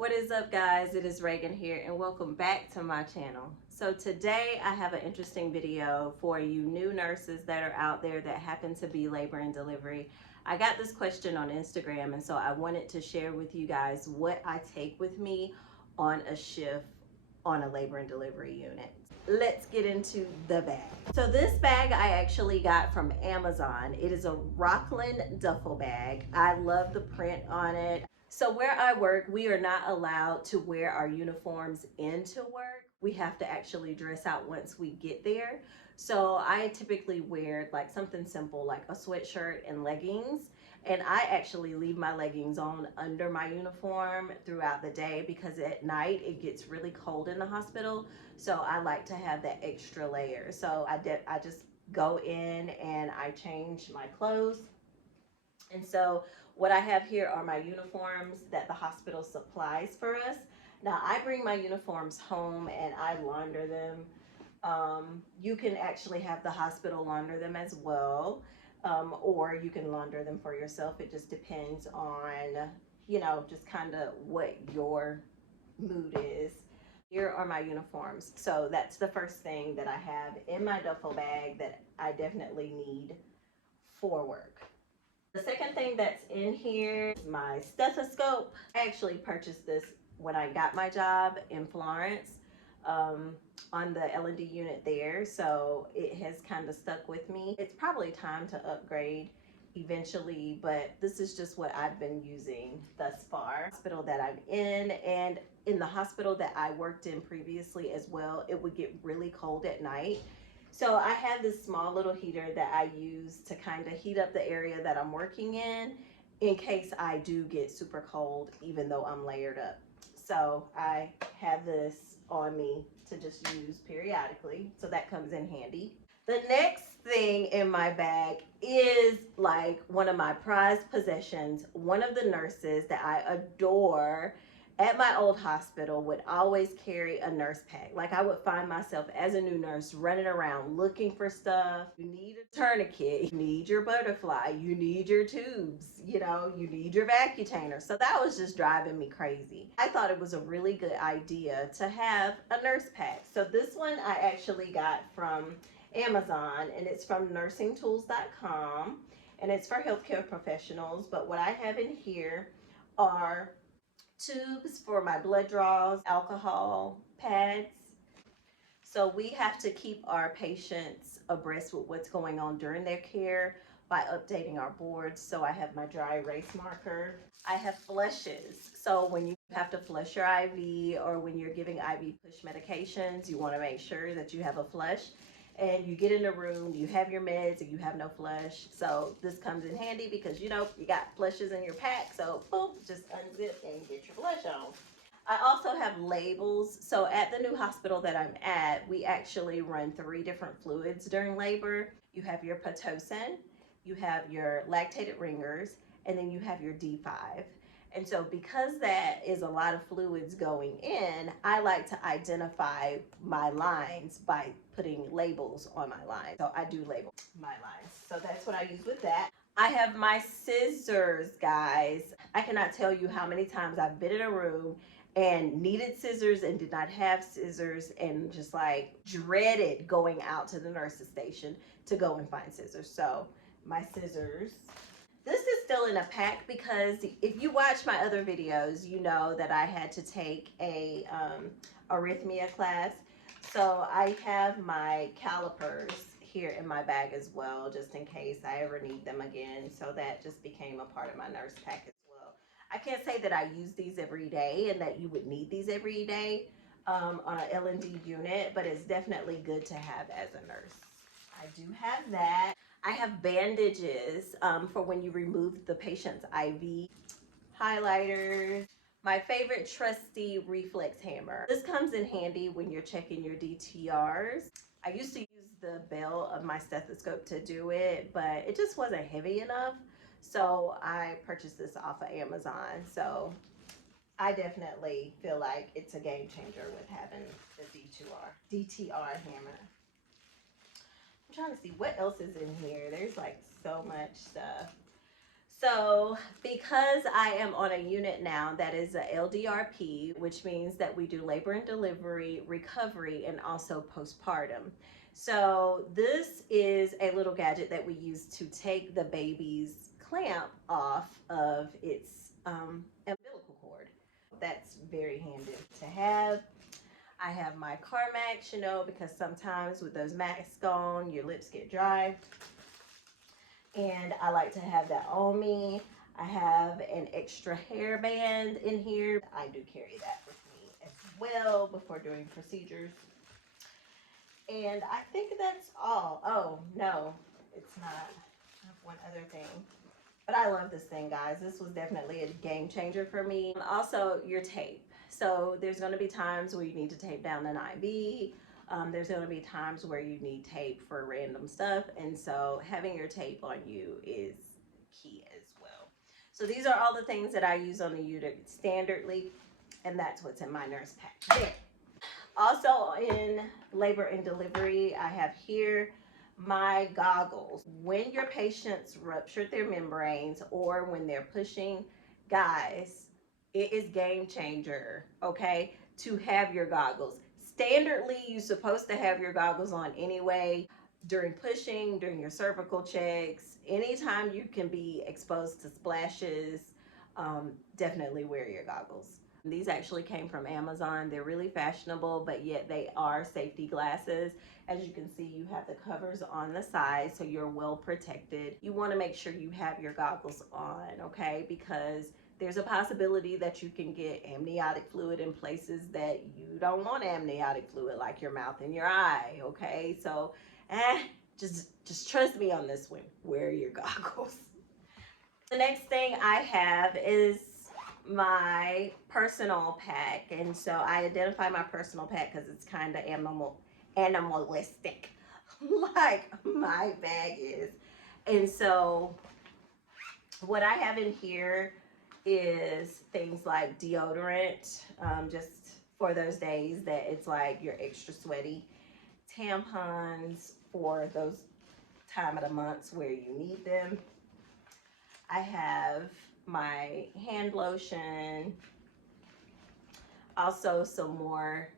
What is up, guys? It is Reagan here and welcome back to my channel. So today I have an interesting video for you new nurses that are out there that happen to be labor and delivery. I got this question on Instagram, and so I wanted to share with you guys what I take with me on a shift on a labor and delivery unit. Let's get into the bag. So this bag I actually got from Amazon. It is a Rockland Duffle Bag. I love the print on it. So where I work, we are not allowed to wear our uniforms into work. We have to actually dress out once we get there. So I typically wear like something simple like a sweatshirt and leggings. And I actually leave my leggings on under my uniform throughout the day because at night it gets really cold in the hospital. So I like to have that extra layer. So I just go in and I change my clothes. And so what I have here are my uniforms that the hospital supplies for us. Now I bring my uniforms home and I launder them. You can actually have the hospital launder them as well, or you can launder them for yourself. It just depends on, just kind of what your mood is. Here are my uniforms. So that's the first thing that I have in my duffel bag that I definitely need for work. The second thing that's in here is my stethoscope. I actually purchased this when I got my job in Florence, on the L&D unit there, so it has kind of stuck with me. It's probably time to upgrade eventually, but this is just what I've been using thus far. The hospital that I'm in, and in the hospital that I worked in previously as well, it would get really cold at night. So I have this small little heater that I use to kind of heat up the area that I'm working in case I do get super cold, even though I'm layered up. So I have this on me to just use periodically, so that comes in handy. The next thing in my bag is like one of my prized possessions. One of the nurses that I adore at my old hospital would always carry a nurse pack. Like I would find myself as a new nurse running around looking for stuff. You need a tourniquet, you need your butterfly, you need your tubes, you need your Vacutainer. So that was just driving me crazy. I thought it was a really good idea to have a nurse pack. So this one I actually got from Amazon, and it's from nursingtools.com, and it's for healthcare professionals. But what I have in here are tubes for my blood draws, alcohol pads. So we have to keep our patients abreast with what's going on during their care by updating our boards. So I have my dry erase marker. I have flushes. So when you have to flush your IV, or when you're giving IV push medications, you want to make sure that you have a flush. And you get in the room, you have your meds, and you have no flush. So this comes in handy because you got flushes in your pack. So boom, just unzip and get your flush on. I also have labels. So at the new hospital that I'm at, we actually run 3 different fluids during labor. You have your Pitocin, you have your lactated ringers, and then you have your D5. And so because that is a lot of fluids going in, I like to identify my lines by putting labels on my lines. So I do label my lines. So that's what I use with that. I have my scissors, guys. I cannot tell you how many times I've been in a room and needed scissors and did not have scissors, and just like dreaded going out to the nurse's station to go and find scissors. So my scissors. This is still in a pack because if you watch my other videos, you know that I had to take a arrhythmia class. So I have my calipers here in my bag as well, just in case I ever need them again. So that just became a part of my nurse pack as well. I can't say that I use these every day and that you would need these every day on an L&D unit, but it's definitely good to have as a nurse. I do have that. I have bandages for when you remove the patient's IV. Highlighters. My favorite trusty Reflex Hammer. This comes in handy when you're checking your DTRs. I used to use the bell of my stethoscope to do it, but it just wasn't heavy enough. So I purchased this off of Amazon. So I definitely feel like it's a game changer with having the DTR hammer. I'm trying to see what else is in here. There's like so much stuff. So because I am on a unit now that is a LDRP, which means that we do labor and delivery, recovery, and also postpartum. So this is a little gadget that we use to take the baby's clamp off of its umbilical cord. That's very handy to have. I have my Carmax, you know, because sometimes with those masks on, your lips get dry. And I like to have that on me. I have an extra hairband in here. I do carry that with me as well before doing procedures. And I think that's all. Oh, no, it's not. I have one other thing. But I love this thing, guys. This was definitely a game changer for me. Also, your tape. So there's going to be times where you need to tape down an IV. There's going to be times where you need tape for random stuff. And so having your tape on you is key as well. So these are all the things that I use on the unit standardly. And that's what's in my nurse pack there. Also in labor and delivery, I have here my goggles. When your patients ruptured their membranes or when they're pushing, guys, it is game changer, okay, to have your goggles. Standardly, you're supposed to have your goggles on anyway during pushing, during your cervical checks, anytime you can be exposed to splashes, definitely wear your goggles. These actually came from Amazon. They're really fashionable, but yet they are safety glasses. As you can see, you have the covers on the side, so you're well protected. You want to make sure you have your goggles on, okay? Because there's a possibility that you can get amniotic fluid in places that you don't want amniotic fluid, like your mouth and your eye, okay? So, just trust me on this one. Wear your goggles. The next thing I have is my personal pack, and so I identify my personal pack because it's kind of animalistic like my bag is. And so what I have in here is things like deodorant, just for those days that it's like you're extra sweaty, tampons for those time of the months where you need them. I have my hand lotion, also some more,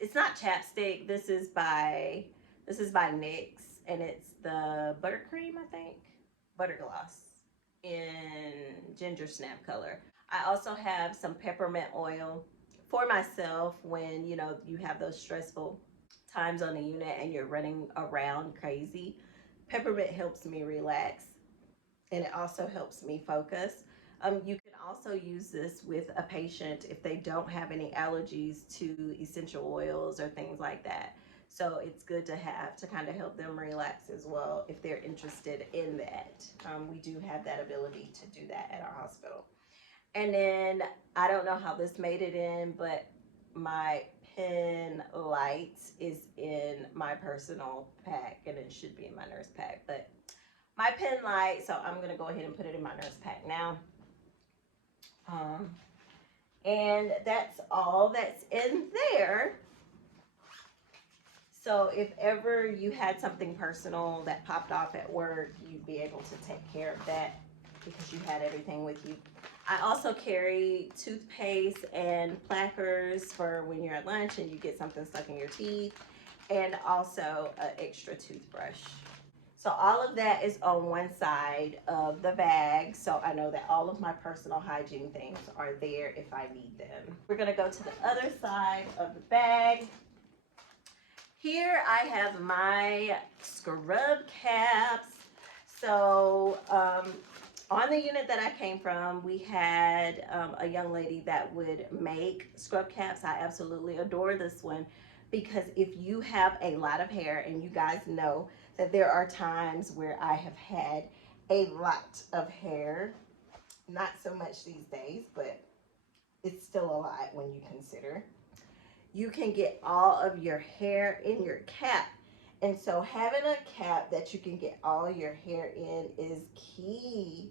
it's not chapstick, this is by NYX, and it's the buttercream, I think, butter gloss in ginger snap color. I also have some peppermint oil for myself when, you know, you have those stressful times on the unit and you're running around crazy. Peppermint helps me relax, and it also helps me focus. You can also use this with a patient if they don't have any allergies to essential oils or things like that. So it's good to have to kind of help them relax as well if they're interested in that. We do have that ability to do that at our hospital. And then I don't know how this made it in, but my pen light is in my personal pack, and it should be in my nurse pack, but my pen light, so I'm gonna go ahead and put it in my nurse pack now. And that's all that's in there. So if ever you had something personal that popped off at work, you'd be able to take care of that because you had everything with you. I also carry toothpaste and plackers for when you're at lunch and you get something stuck in your teeth, and also an extra toothbrush. So all of that is on one side of the bag, so I know that all of my personal hygiene things are there if I need them. We're gonna go to the other side of the bag. Here I have my scrub caps. So on the unit that I came from, we had a young lady that would make scrub caps. I absolutely adore this one because if you have a lot of hair, and you guys know that there are times where I have had a lot of hair, not so much these days, but it's still a lot when you consider. You can get all of your hair in your cap. And so having a cap that you can get all your hair in is key,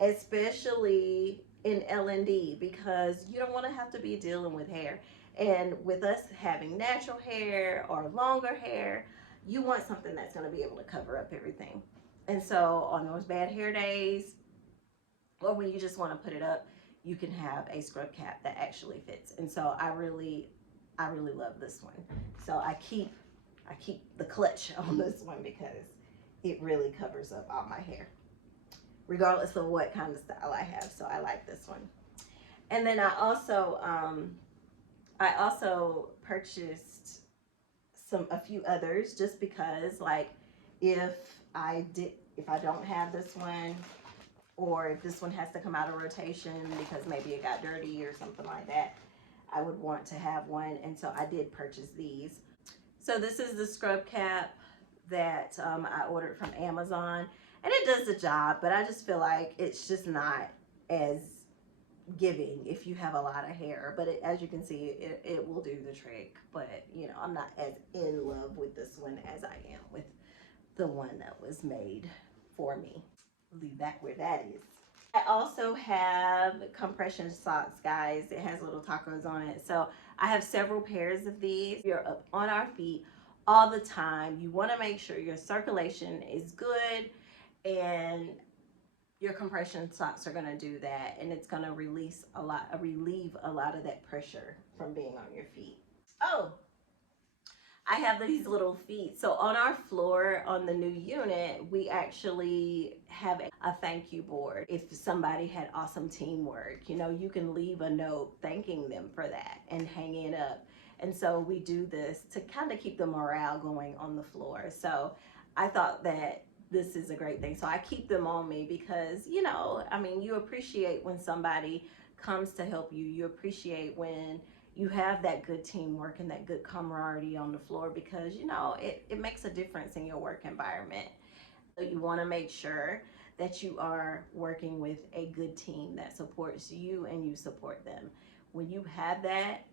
especially in L&D, because you don't want to have to be dealing with hair. And with us having natural hair or longer hair, you want something that's going to be able to cover up everything. And so on those bad hair days, or when you just want to put it up, you can have a scrub cap that actually fits. And so I really love this one. So I keep the clutch on this one because it really covers up all my hair, regardless of what kind of style I have. So I like this one. And then I also purchased a few others, just because, like, if I don't have this one, or if this one has to come out of rotation because maybe it got dirty or something like that, I would want to have one. And so I did purchase these. So this is the scrub cap that I ordered from Amazon, and it does the job, but I just feel like it's just not as giving if you have a lot of hair. But as you can see, it will do the trick. But you know, I'm not as in love with this one as I am with the one that was made for me. Leave that where that is. I also have compression socks, guys. It has little tacos on it. So I have several pairs of these. You're up on our feet all the time. You want to make sure your circulation is good, and your compression socks are going to do that, and it's going to relieve a lot of that pressure from being on your feet. Oh, I have these little feet. So on our floor on the new unit, we actually have a thank you board. If somebody had awesome teamwork, you know, you can leave a note thanking them for that and hang it up. And so we do this to kind of keep the morale going on the floor. So I thought that this is a great thing. So I keep them on me because, you know, I mean, you appreciate when somebody comes to help you. You appreciate when you have that good teamwork and that good camaraderie on the floor, because you know it makes a difference in your work environment. So you want to make sure that you are working with a good team that supports you and you support them. When you have that,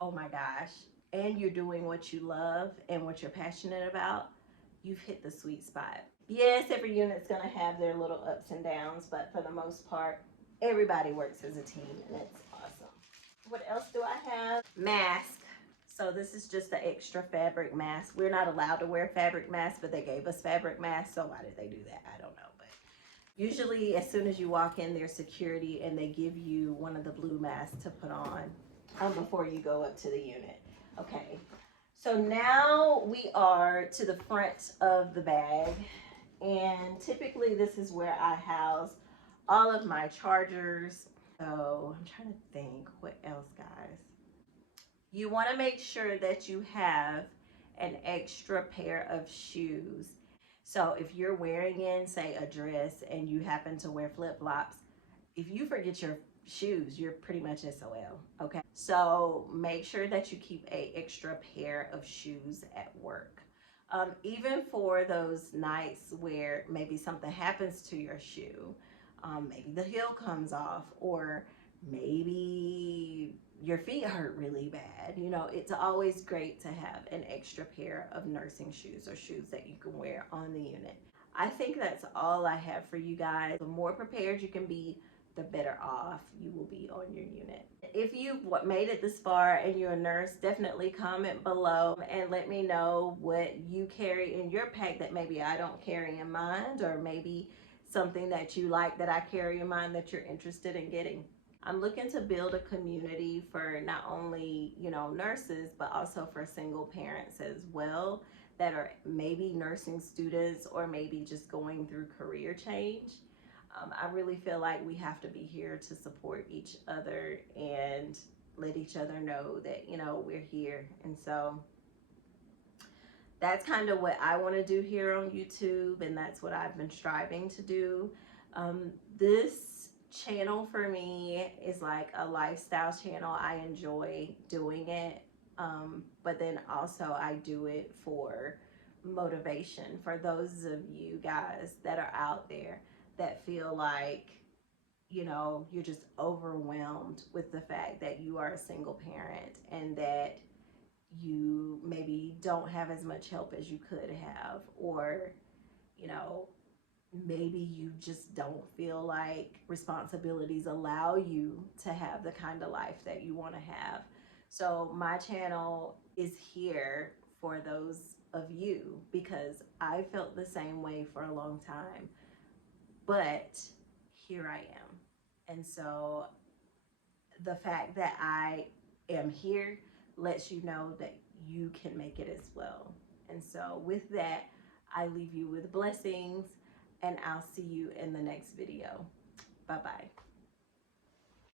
oh my gosh, and you're doing what you love and what you're passionate about, you've hit the sweet spot. Yes, every unit's going to have their little ups and downs, but for the most part, everybody works as a team, and it's awesome. What else do I have? Mask. So this is just the extra fabric mask. We're not allowed to wear fabric masks, but they gave us fabric masks. So why did they do that? I don't know. But usually as soon as you walk in, there's security, and they give you one of the blue masks to put on before you go up to the unit. Okay. So now we are to the front of the bag. And typically this is where I house all of my chargers. So I'm trying to think what else, guys. You want to make sure that you have an extra pair of shoes. So if you're wearing in, say, a dress and you happen to wear flip-flops, if you forget your shoes, you're pretty much SOL, okay? So make sure that you keep an extra pair of shoes at work. Even for those nights where maybe something happens to your shoe, maybe the heel comes off, or maybe your feet hurt really bad. You know, it's always great to have an extra pair of nursing shoes or shoes that you can wear on the unit. I think that's all I have for you guys. The more prepared you can be, the better off you will be on your unit. If you've made it this far and you're a nurse, definitely comment below and let me know what you carry in your pack that maybe I don't carry in mine, or maybe something that you like that I carry in mine that you're interested in getting. I'm looking to build a community for not only, you know, nurses, but also for single parents as well, that are maybe nursing students or maybe just going through career change. I really feel like we have to be here to support each other and let each other know that, you know, we're here. And so that's kind of what I want to do here on YouTube, and that's what I've been striving to do. This channel for me is like a lifestyle channel. I enjoy doing it, but then also I do it for motivation for those of you guys that are out there that feel like, you know, you're just overwhelmed with the fact that you are a single parent and that you maybe don't have as much help as you could have, or, you know, maybe you just don't feel like responsibilities allow you to have the kind of life that you want to have. So my channel is here for those of you, because I felt the same way for a long time, but here I am. And so the fact that I am here lets you know that you can make it as well. And so with that, I leave you with blessings, and I'll see you in the next video. Bye-bye.